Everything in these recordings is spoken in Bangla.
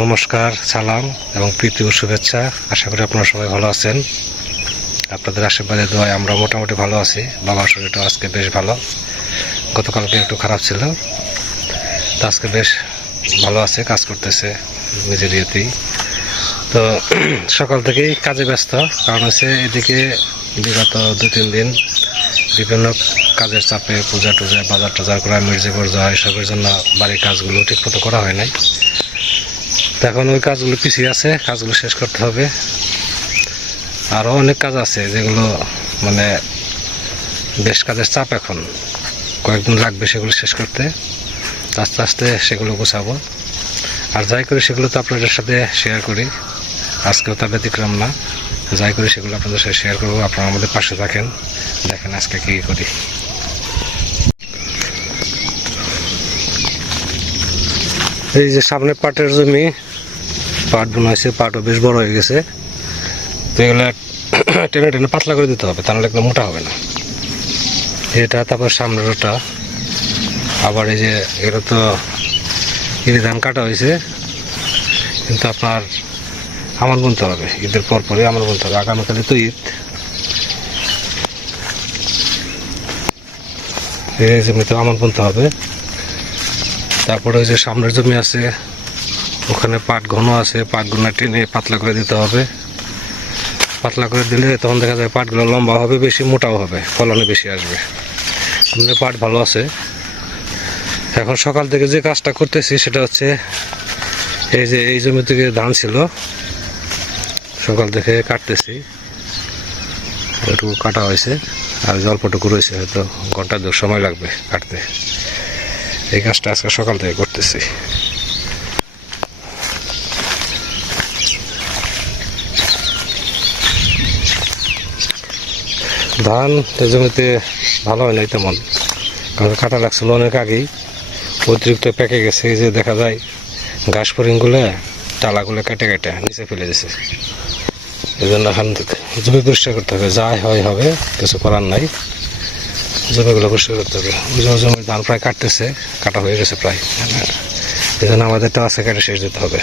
নমস্কার, সালাম এবং প্রীতি ও শুভেচ্ছা। আশা করি আপনারা সবাই ভালো আছেন। আপনাদের আশীর্বাদে, দোয়ায় আমরা মোটামুটি ভালো আছি। বাবার শরীরটা আজকে বেশ ভালো। গতকালকে একটু খারাপ ছিল। তো আজকে বেশ ভালো আছে, কাজ করতেছে নিজের ইয়েতেই। তো সকাল থেকেই কাজে ব্যস্ত। কারণ হচ্ছে এদিকে বিগত দু তিন দিন বিভিন্ন কাজের চাপে পূজা টুজা বাজার টাজার করা মির্জাপুর যাওয়া এসবের জন্য বাড়ির কাজগুলো ঠিক মতো করা হয় নাই। এখন ওই কাজগুলো পিছিয়ে আছে, কাজগুলো শেষ করতে হবে। আরও অনেক কাজ আছে যেগুলো মানে বেশ কাজের চাপ এখন। কয়েকদিন লাগবে সেগুলো শেষ করতে। আস্তে আস্তে সেগুলো গোছাবো। আর যাই করি সেগুলো তো আপনাদের সাথে শেয়ার করি। আজকেও তা ব্যতিক্রম না। যাই করি সেগুলো আপনাদের সাথে শেয়ার করব। আপনারা আমাদের পাশে থাকেন। দেখেন আজকে কী করি। এই যে সামনে পাটের জমি, পাট বোনা পাটও বেশ বড় হয়ে গেছে। তো এগুলো টেনে টেনে পাতলা করে দিতে হবে তাহলে একদম মোটা হবে না। এটা, তারপর সামনের ওটা আবার এই যে এটা তো ঈদের ধান কাটা হয়েছে, কিন্তু আপনার আমার বুনতে হবে, ঈদের পর পরই আমার বুনতে হবে আগামীকালে তো ঈদ। এই জমিতে আমার বুনতে হবে। তারপরে ওই যে সামনের জমি আছে, ওখানে পাট ঘন আছে পাটগুলো টেনে পাতলা করে দিতে হবে। পাতলা করে দিলে তখন দেখা যায় পাটগুলো লম্বা হবে, বেশি মোটাও হবে, ফলনে বেশি আসবে। এমনি পাট ভালো আছে। এখন সকাল থেকে যে কাজটা করতেছি সেটা হচ্ছে, এই যে এই জমি থেকে ধান ছিল, সকাল থেকে কাটতেছি। ওইটুকু কাটা হয়েছে, আর জল্পটুকু রয়েছে, হয়তো ঘণ্টা দু সময় লাগবে কাটতে। এই কাজটা আজকে সকাল থেকে করতেছি। ধান জমিতে ভালো হয় নাই তেমন। কারণ কাটা লাগছিল অনেক আগেই। অতিরিক্ত পেকে গেছে যে দেখা যায় ঘাস ফরিংগুলো টালাগুলো কেটে কেটে নিচে ফেলে দিছে। এই জন্য জমি পরিষ্কার করতে হবে, যাই হয় হবে, কিছু করার নাই। জমিগুলো কষ্ট করতে হবে। ওই জন্য জমির ধান প্রায় কাটতেছে, কাটা হয়ে গেছে প্রায়। এই জন্য আমাদের তো আছে, কেটে শেষ দিতে হবে।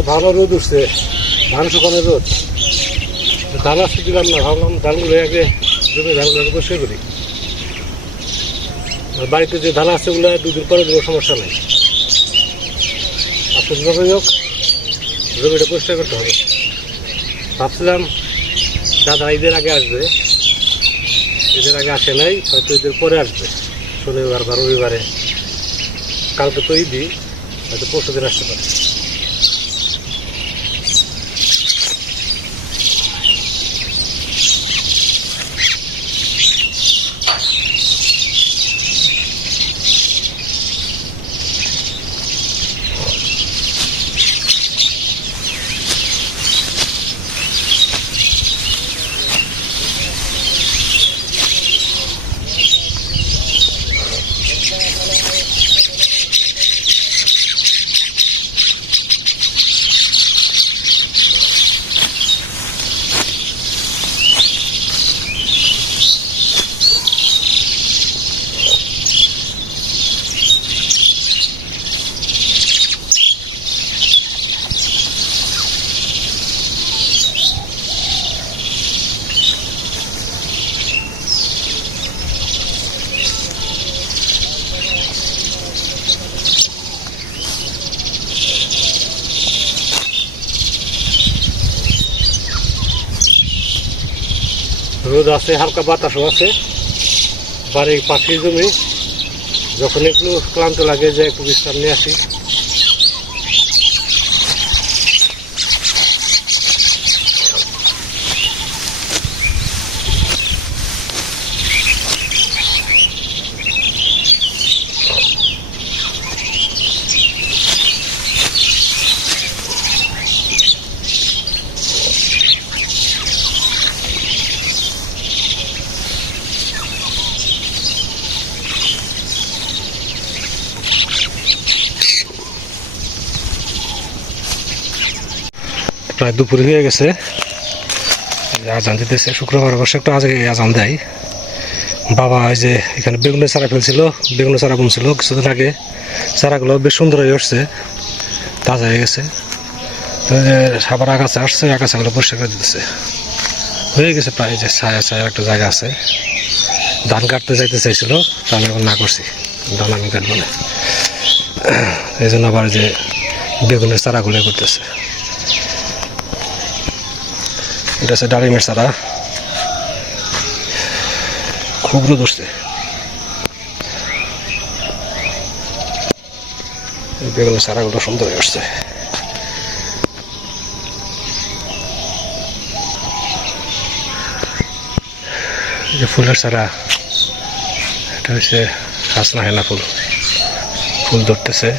আজকে ভালো রোদ উঠছে ধান শুকানোর রোদ। ধান আসতে দিলাম না, ভাবলাম ধানগুলো আগে জমি ধানগুলো বসে করি। বাড়িতে যে ধান আছে ওগুলো দুদিন পরে দেবো, সমস্যা নেই। আসলে যতই হোক, জমিটা পরিষ্কার করতে হবে। ভাবছিলাম, দাদা ঈদের আগে আসবে। ঈদের আগে আসে নাই, হয়তো ঈদের পরে আসবে। শনিবার বা রবিবারে। কালকে তো ঈদই, হয়তো পরশু দিন আসতে পারে। রোদ আছে, হালকা বাতাসও আছে। বাড়ির পাখির জমি। যখন একটু ক্লান্ত লাগে, যে একটু বিশ্রাম নিয়ে আসি। প্রায় দুপুর হয়ে গেছে। আজান দিতেছে, শুক্রবার অবশ্য একটু আজকে আজান দেয়। বাবা ওই যে এখানে বেগুনের চারা ফেলছিল, বেগুনের চারা বুনছিল। কিছুদিন আগে চারাগুলো বেশ সুন্দর হয়ে উঠছে, তাজা হয়ে গেছে। আবার আগাছা আসছে, আগাছাগুলো পরিষ্কার করে দিতেছে। হয়ে গেছে প্রায় যে ছায়া ছায়া একটা জায়গা আছে। ধান কাটতে যাইতে চাইছিল তা আমি এখন না করছি। ধান আমি কাটবো না। এই জন্য আবার যে বেগুনের চারাগুলো করতেছে। হচ্ছে ডালিমের চারা। খুব রোদ উঠছে বেগুনের চারাগুলো সুন্দর হয়ে উঠছে যে ফুলের চারা, এটা হচ্ছে হাসনা হেনা ফুল। ফুল ধরতেছে।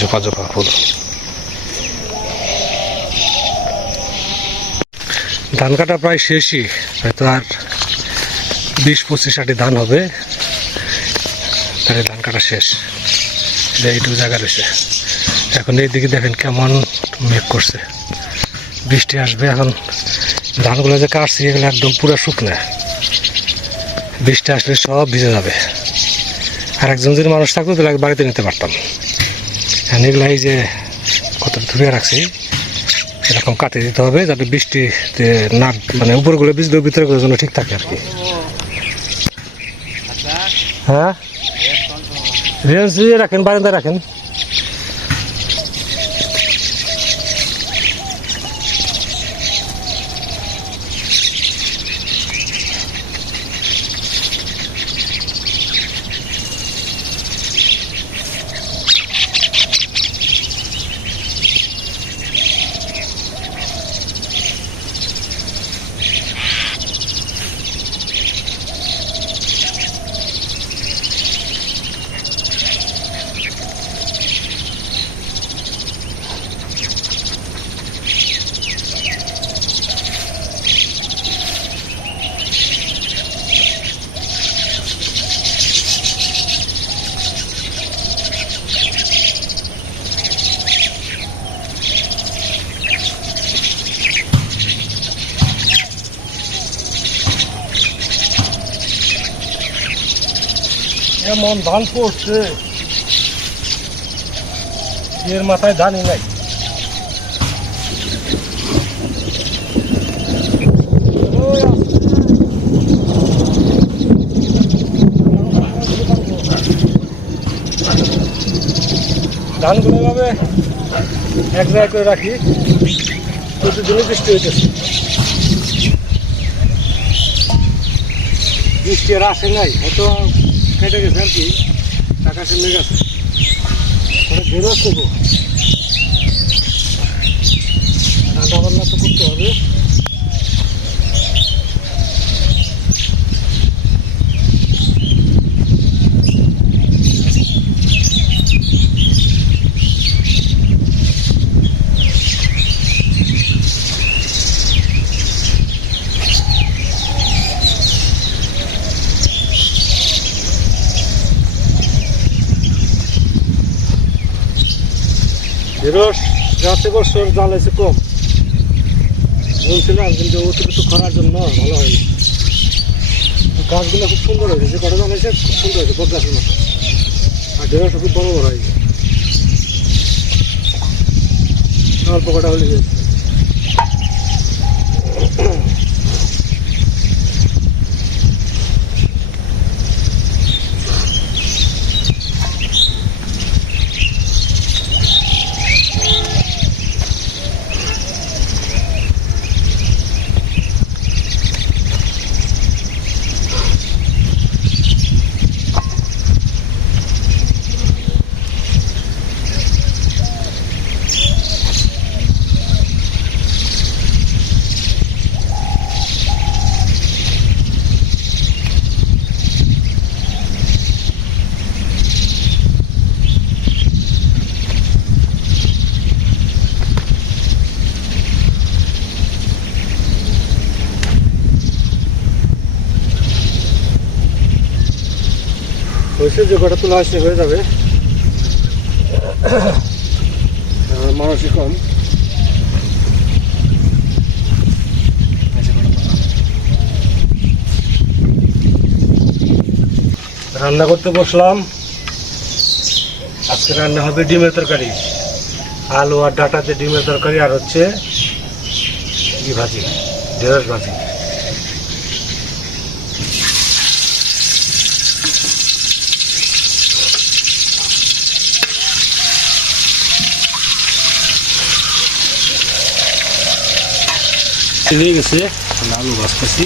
জোপা জোপা ফুল। ধান কাটা প্রায় শেষই। হয়তো আর বিশ, পঁচিশ আটি ধান হবে। তাহলে ধান কাটা শেষ। যে এইটুকু জায়গা রয়েছে। এখন এইদিকে দেখেন কেমন মেঘ করছে। বৃষ্টি আসবে, এখন ধানগুলো যে কাটছি, এগুলো একদম পুরো শুকনা। বৃষ্টি আসলে সব ভিজে যাবে। আর একজন যদি মানুষ থাকতো, তাহলে বাড়িতে নিতে পারতাম। আর এগুলো এই যে কত ধুয়ে রাখছি এরকম কাটে দিতে হবে যাতে বৃষ্টিতে না মানে উপরগুলো বীজগুলো ভিতরে যেন ঠিক থাকে আর কি। হ্যাঁ? রেঞ্জ রাখেন বারান্দায় রাখেন। ধান পড়ছে। এর মাথায় ধানই নাই। ধানগুলো এভাবে এক জায়গায় করে রাখি। প্রতিদিনই বৃষ্টি হইতেছে। বৃষ্টি আর আসে নাই। হয়তো কেটে গেছে আর কি, টাকা সেমে গেছে। ওটা বেরো আসছে তো রান্না বান্না তো করতে হবে। রাতে বছর জ্বালাইছে কম। বলছিলাম কিন্তু অতিরিক্ত খরার জন্য ভালো হয়নি। গাছগুলো খুব সুন্দর হয়েছে, যে কটা জ্বালাইছে খুব সুন্দর হয়েছে বড় গাছের মতো। আর ঢেঁড়সও খুব বড় বড় হয়েছে। অল্প কটা হলে গেছে বলছে যে গোটা তোলা আসলে হয়ে যাবে। মানুষই কম। রান্না করতে বসলাম। আজকে রান্না হবে ডিমের তরকারি। আলু আর ডাটাতে ডিমের তরকারি, আর হচ্ছে ই ভাজি, ঢেঁড়স ভাজি। হয়ে গেছে আলু ভাজতেছি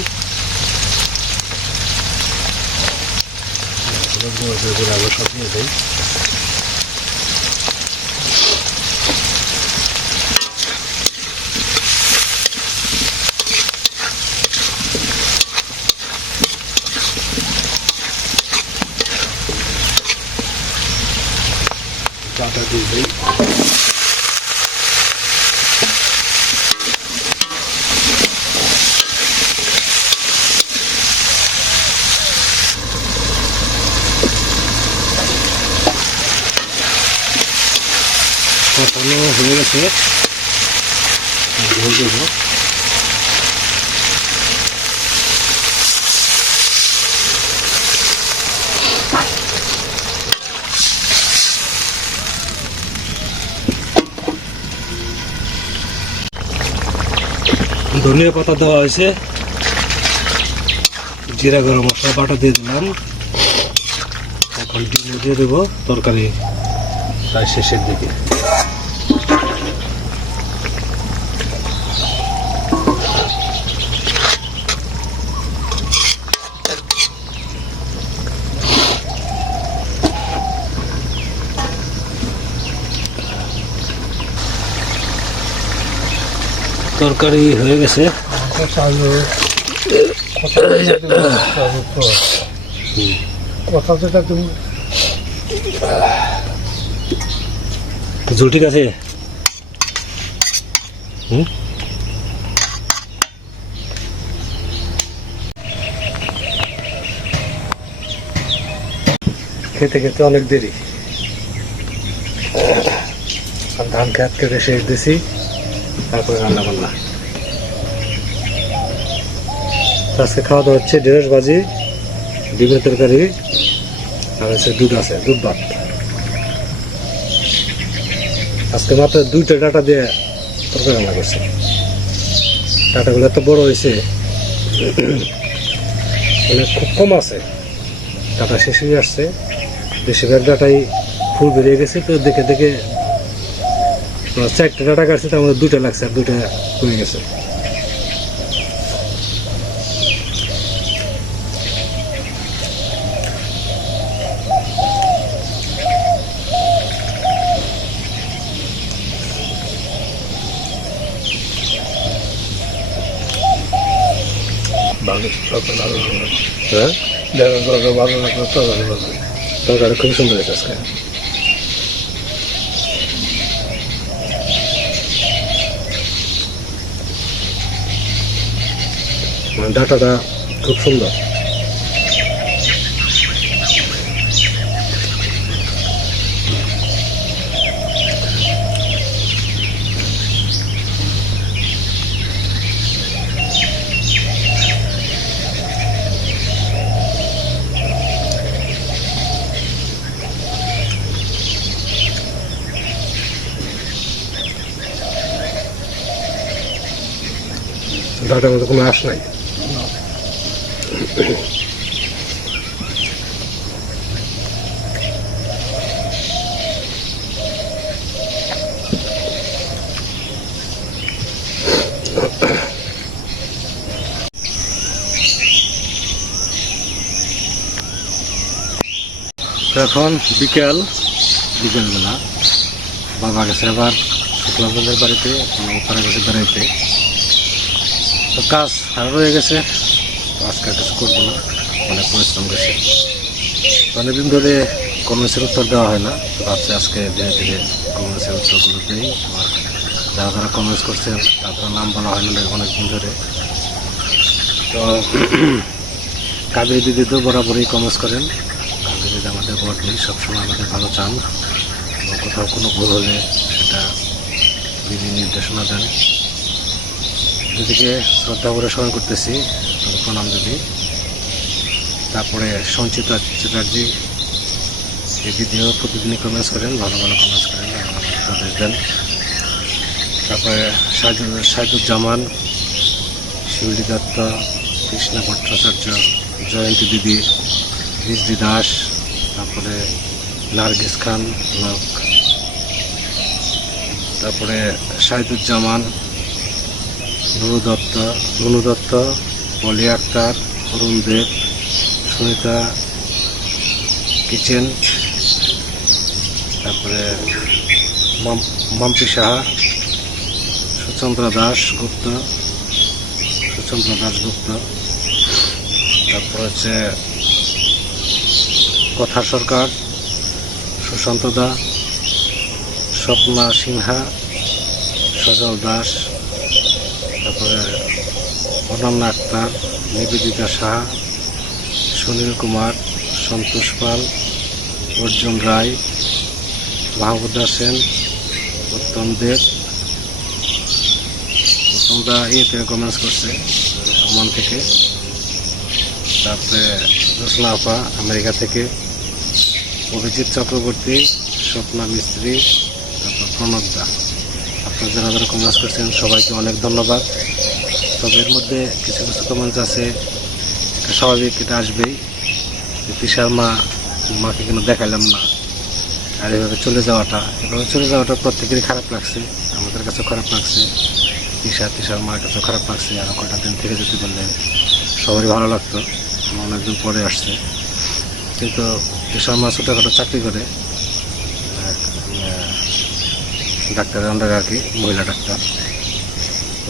আলু সব দিয়ে দেয় ডাটা দিয়ে কষানো হয়ে গেছে। ধনিয়া পাতা দেওয়া হয়েছে। জিরা গরম মশলা বাটা দিয়ে দিলাম। এখন ডিম দিয়ে দেবো তরকারি। প্রায় শেষের দিকে। তরকারি হয়ে গেছে। কথা যেটা তুমি ঝুল ঠিক আছে? হুম? খেতে খেতে অনেক দেরি। আর ধান খেত কেটে শেষ দিছি। তারপরে রান্না বান্না আজকে খাওয়া দাওয়া হচ্ছে ঢেঁড়স ভাজি, ডিমের তরকারি, আর হচ্ছে দুধ আছে, দুধ ভাত। আজকে মাত্র দুইটা ডাটা দিয়ে তরকারি রান্না করছে। ডাটাগুলো এত বড় হয়েছে মানে খুব কম আছে। ডাটা শেষ হয়ে আসছে। বেশিরভাগ ডাটাই ফুল বেরিয়ে গেছে, তো দেখে দেখে তোমার চারটা ডাটা কাটছে তার মধ্যে দুইটা লাগছে আর দুইটা হয়ে গেছে। ভালো হ্যাঁ? দেখা ভালো লাগল তো ভালো লাগল খুব সুন্দর আজকে। ডাটাটা খুব সুন্দর। ডাটার মধ্যে কোনো আশ নাই। এখন বিকেল বিকেলবেলা বাবা গেছে আবার শুক্লাবন্দের বাড়িতে ওখানে গেছে বেড়াইতে। তো কাজ আর রয়ে গেছে। আজকে আর কিছু করব না। অনেক পরিশ্রম গেছে অনেকদিন ধরে কমেন্টসের উত্তর দেওয়া হয় না। তো ভাবছি আজকে ধীরে ধীরে কমেন্টসের উত্তরগুলো দিই। আবার যারা যারা কমেন্টস করছে, তাদের নাম বলা হয় না অনেকদিন ধরে। তো কাবেরি দিদি তো বরাবরই কমেন্টস করেন। কাবেরি দিদি আমাদের আমাদের বদলি সবসময় আমাদের ভালো চান। এবং কোথাও কোনো ভুল হলে সেটা বিধি নির্দেশনা দেন। দিদিকে শ্রদ্ধা করে স্মরণ করতেছি প্রণাম যদি। তারপরে সঞ্চিতা চ্যাটার্জি এই ভিডিও প্রতিদিনই কমেন্টস করেন, ভালো ভালো কমেন্টস করেন উপদেশ দেন। তারপরে সাজু সাজুজ্জামান শিউলি দত্ত, কৃষ্ণা ভট্টাচার্য, জয়ন্তী দিদি রিজদি দাস, তারপরে নার্গিস খান, লোক। তারপরে শাহিদুজ্জামান নুরু দত্ত নুনু দত্ত পলি আক্তার, অরুণ দেব, সুনিতা কিচেন, তারপরে মাম- মাম্পি সাহা, সুচন্দ্র দাস গুপ্ত, সুচন্দ্র দাস গুপ্ত। তারপর হচ্ছে কথা সরকার, সুশান্ত দা, স্বপ্না সিনহা, সজল দাস তারপরে অনন্য আক্তার, নিবেদিতা সাহা, সুনীল কুমার, সন্তোষ পাল, অর্জুন রায় মাহবুদা সেন উত্তম দেব। উত্তমদা ইয়েতে কমেন্টস করছে, ওমান থেকে। তারপরে জোসনা আপা, আমেরিকা থেকে। অভিজিৎ চক্রবর্তী, স্বপ্না মিস্ত্রি, তারপর প্রণব দা আপনারা যারা কমেন্টস করছেন, সবাইকে অনেক ধন্যবাদ। তবে এর মধ্যে কিছু কিছু কমেন্টস আছে, এটা স্বাভাবিক, এটা আসবেই। তিশার মা, মাকে কেন দেখাইলাম না। আর এভাবে চলে যাওয়াটা, এভাবে চলে যাওয়াটা প্রত্যেকেরই খারাপ লাগছে, আমাদের কাছে খারাপ লাগছে। তিশা তিশার মার কাছে খারাপ লাগছে আরও কটা দিন থেকে যেতে পারলে সবারই ভালো লাগতো। অনেকদিন পরে আসছে। কিন্তু তিশার মা ছোটোখাটো চাকরি করে এক, আহ, ডাক্তারের আন্ডারে আর কি, মহিলা ডাক্তার।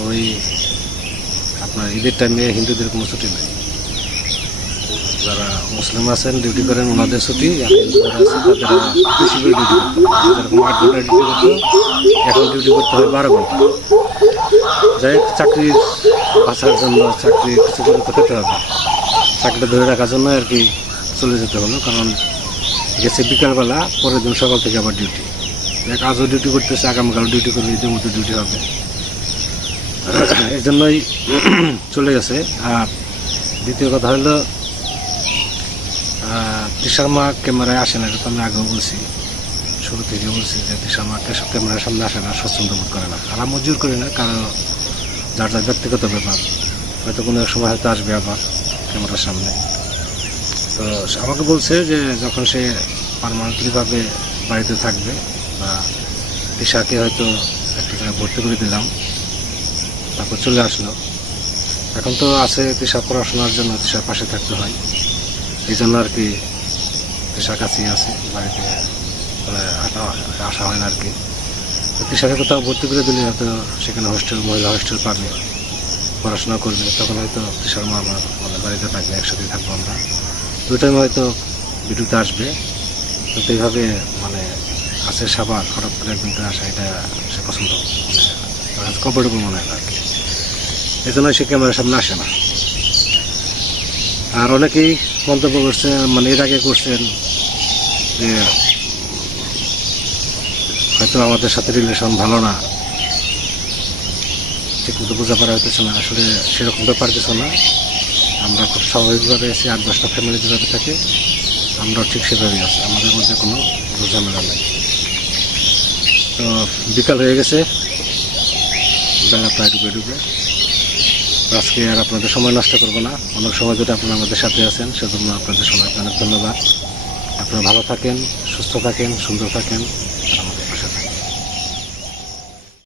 ওই আপনার ঈদের টাইমে হিন্দুদের কোনো ছুটি নেই। যারা মুসলিম আছেন ডিউটি করেন, ওনাদের ছুটি এখন ডিউটি করতে হয় বারো ঘণ্টা। যাই হোক, চাকরির বাঁচার জন্য চাকরি কিছু করে তো খেতে হবে। চাকরিটা ধরে রাখার জন্য আর কি চলে যেতে হলো, কারণ গেছে বিকালবেলা, পরের দিন সকাল থেকে আবার ডিউটি দেখ, আজও ডিউটি করতেছে, আগামীকাল ডিউটি করবে ঈদের ডিউটি হবে। এই জন্যই চলে গেছে। আর দ্বিতীয় কথা হলো তিশার মা ক্যামেরায় আসে না, এটা আমি আগেও বলছি, শুরু থেকে বলছি যে তিশার মা ক্যামেরার সামনে আসে না, স্বচ্ছন্দ বোধ করে না। আর মজুর করি না, কারণ যার যার ব্যক্তিগত ব্যাপার, হয়তো কোনো এক সময় হয়তো আসবে আবার ক্যামেরার সামনে। তো আমাকে বলছে যে যখন সে পারমানেন্টলিভাবে বাড়িতে থাকবে বা তিশাকে হয়তো একটা জায়গায় ভর্তি করে দিলাম। তারপর চলে আসলো। এখন তো আছে তিশা পড়াশোনার জন্য, তিশার পাশে থাকতে হয়। এই জন্য আর কি তিশার কাছেই আছে, বাড়িতে মানে আসা- হয় না আর কি। তো তিশাকে কোথাও ভর্তি করে দিলে হয়তো সেখানে হোস্টেল মহিলা হোস্টেল পাবে, পড়াশোনা করবে। তখন হয়তো তিশার মা আমার মানে বাড়িতে থাকবে, একসাথে থাকব আমরা। দুই টাইম হয়তো ভিডিওতে আসবে। তো এইভাবে মানে আছে সাবার হঠাৎ করে একদিন করে এটা সে পছন্দ মানে কমফোর্টেবল মনে হয় আর কি। এই জন্য সে ক্যামেরার সামনে আসে না। আর অনেকেই মন্তব্য করছে মানে এর আগে করছেন যে হয়তো আমাদের সাথে রিলেশন ভালো না। ঠিক মতো বোঝা পারা হইতেছে না। আসলে সেরকম ব্যাপার কিছু না। আমরা খুব স্বাভাবিকভাবে এসে আট দশটা ফ্যামিলি যেভাবে থাকে আমরা ঠিক সেভাবেই আছি। আমাদের মধ্যে কোনো ঝামেলা নেই। তো বিকাল হয়ে গেছে। বেলা প্রায় ডুবে ডুবে। আজকে আর আপনাদের সময় নষ্ট করব না। অনেক সময় ধরে আপনারা আমাদের সাথে আছেন, সেজন্য আপনাদের সময় অনেক ধন্যবাদ। আপনারা ভালো থাকেন, সুস্থ থাকেন, সুন্দর থাকেন।